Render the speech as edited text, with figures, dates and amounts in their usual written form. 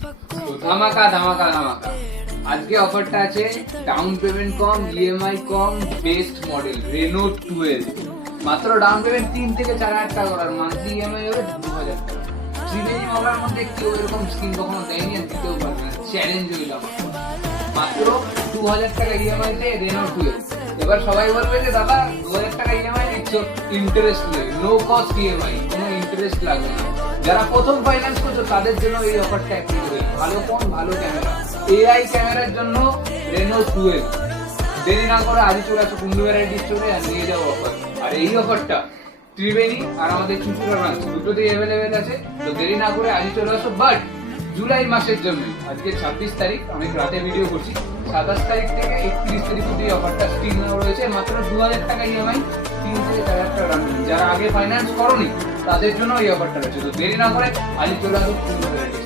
তো ধামাকা ধামাকা ধামাকা আজকে অফারটা আছে ডাউন পেমেন্ট কম, ইএমআই কম, বেস্ট মডেল রেনো 12। মাত্র ডাউন পেমেন্ট 3 থেকে 4,000 টাকা করার, মান্থলি ইএমআই হবে 2,000 টাকা। ত্রিবেণী মামলার মধ্যে কেউ এরকম স্কিম কখনো দেয়নি আর দিতেও পারবে না, চ্যালেঞ্জ হইল আমার। মাত্র 2,000 টাকা ইএমআই তে রেনো 12। এবার সবাই বলবে যে দাদা 2,000 টাকা ইএমআই নিচ্ছ, ইন্টারেস্ট নেই, নো কস্ট ইএমআই, কোনো ইন্টারেস্ট লাগবে না। যারা প্রথম ফাইন্যান্স করছো তাদের জন্য এই অফারটা অ্যাপ্লিকেবল। ভালো ফোন, ভালো ক্যামেরা, এআই ক্যামেরার জন্য রেনো 12। দেরি না করে আজই চলে আসো কুন্ডু ভ্যারাইটি স্টোরে আর নিয়ে যাও অফার। আর এই অফারটা ত্রিবেণী আর আমাদের চুঁচুড়া ব্রাঞ্চ দুটোতেই অ্যাভেলেবেল আছে। তো দেরি না করে আজই চলে আসো। বাট জুলাই মাসের জন্য, আজকে 26 তারিখ, অনেক রাতে ভিডিও করছি, 27 তারিখ থেকে 31 তারিখ অব্দি অফারটা স্টিল রয়েছে। মাত্র 2,000 টাকা ইএমআই, 3 থেকে 4,000 টাকা ডাউন পেমেন্ট। যারা আগে ফাইন্যান্স করোনি তাদের জন্য এই অফারটা রয়েছে। তো দেরি না করে আজই চলে আসো কুন্ডু ভ্যারাইটি।